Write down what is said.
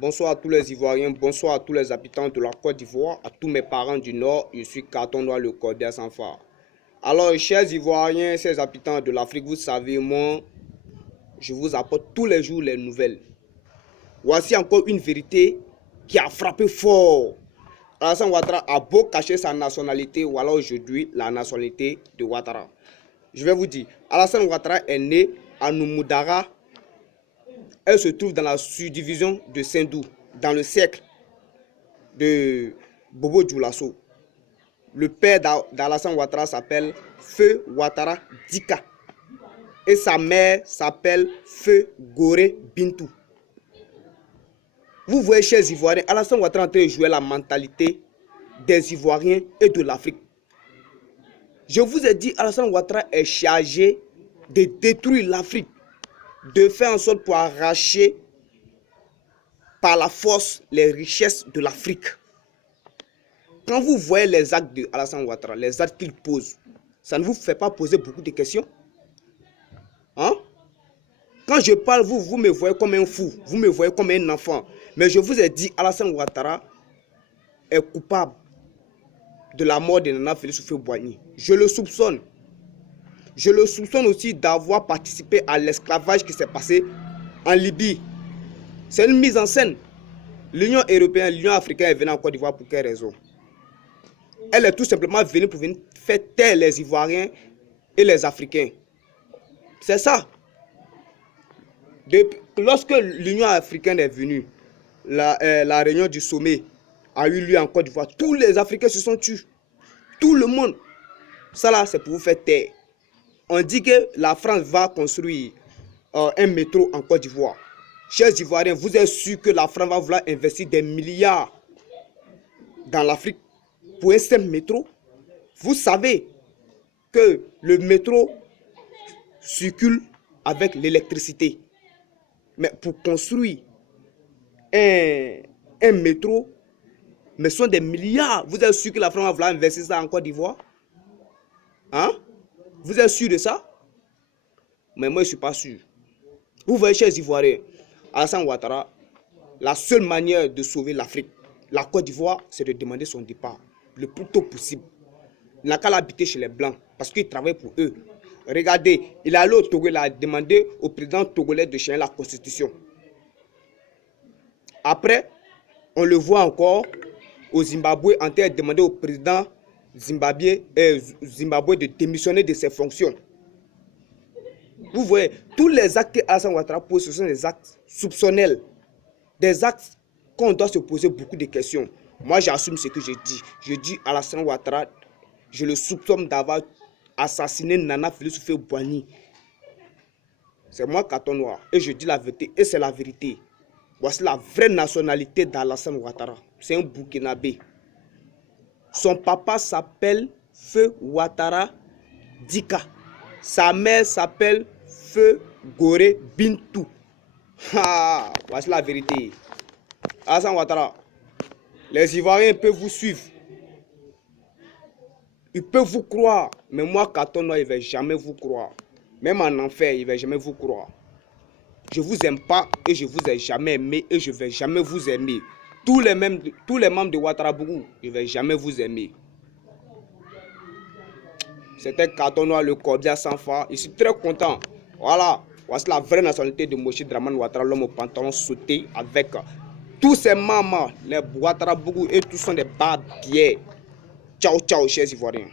Bonsoir à tous les Ivoiriens, bonsoir à tous les habitants de la Côte d'Ivoire, à tous mes parents du Nord. Je suis Carton Noir, le cordial sans phare. Alors, chers Ivoiriens, chers habitants de l'Afrique, vous savez, moi, je vous apporte tous les jours les nouvelles. Voici encore une vérité qui a frappé fort. Alassane Ouattara a beau cacher sa nationalité, voilà aujourd'hui la nationalité de Ouattara. Je vais vous dire, Alassane Ouattara est né à Noumoudara. Elle se trouve dans la subdivision de Sendou, dans le siècle de Bobo Dioulasso. Le père d'Alassane Ouattara s'appelle Feu Ouattara Dika. Et sa mère s'appelle Feu Goré Bintou. Vous voyez, chers Ivoiriens, Alassane Ouattara est en train de jouer la mentalité des Ivoiriens et de l'Afrique. Je vous ai dit, Alassane Ouattara est chargé de détruire l'Afrique, de faire en sorte pour arracher par la force les richesses de l'Afrique. Quand vous voyez les actes de Alassane Ouattara, les actes qu'il pose, ça ne vous fait pas poser beaucoup de questions? Hein? Quand je parle, vous me voyez comme un fou, vous me voyez comme un enfant. Mais je vous ai dit, Alassane Ouattara est coupable de la mort de Nana Félix Houphouët-Boigny. Je le soupçonne. Je le soupçonne aussi d'avoir participé à l'esclavage qui s'est passé en Libye. C'est une mise en scène. L'Union européenne, l'Union africaine est venue en Côte d'Ivoire pour quelle raison? Elle est tout simplement venue pour venir faire taire les Ivoiriens et les Africains. C'est ça. Lorsque l'Union africaine est venue, la réunion du sommet a eu lieu en Côte d'Ivoire. Tous les Africains se sont tués. Tout le monde. Ça là, c'est pour vous faire taire. On dit que la France va construire un métro en Côte d'Ivoire. Chers Ivoiriens, vous êtes sûrs que la France va vouloir investir des milliards dans l'Afrique pour un simple métro? Vous savez que le métro circule avec l'électricité. Mais pour construire un métro, mais ce sont des milliards. Vous êtes sûr que la France va vouloir investir ça en Côte d'Ivoire? Hein? Vous êtes sûr de ça? Mais moi, je ne suis pas sûr. Vous voyez, chers Ivoiriens, Alassane Ouattara, la seule manière de sauver l'Afrique, la Côte d'Ivoire, c'est de demander son départ le plus tôt possible. Il n'a qu'à l'habiter chez les Blancs parce qu'il travaille pour eux. Regardez, il est allé au Togo, il a demandé au président togolais de changer la constitution. Après, on le voit encore au Zimbabwe en train de demander au président zimbabwéen de démissionner de ses fonctions. Vous voyez, tous les actes qu'Alassane Ouattara pose, ce sont des actes soupçonnels. Des actes qu'on doit se poser beaucoup de questions. Moi, j'assume ce que je dis. Je dis Alassane Ouattara, je le soupçonne d'avoir assassiné Nana Félix Houphouët-Boigny. C'est moi, Carton Noir. Et je dis la vérité. Et c'est la vérité. Voici la vraie nationalité d'Alassane Ouattara. C'est un Burkinabé. Son papa s'appelle Feu Ouattara Dika. Sa mère s'appelle Feu Goré Bintou. Ah, voici la vérité. Alassane Ouattara, les Ivoiriens peuvent vous suivre. Ils peuvent vous croire. Mais moi, Carton Noir, il ne va jamais vous croire. Même en enfer, il ne va jamais vous croire. Je ne vous aime pas et je ne vous ai jamais aimé et je ne vais jamais vous aimer. Tous les membres de Ouattarabougou, je ne vais jamais vous aimer. C'était Carton Noir, le cordial sans phare. Je suis très content. Voilà. Voici la vraie nationalité de Moshi Dramane Ouattara, l'homme au pantalon sauté avec tous ses mamans, les Ouattarabougou et tous sont des barbiers. Ciao, ciao, chers Ivoiriens.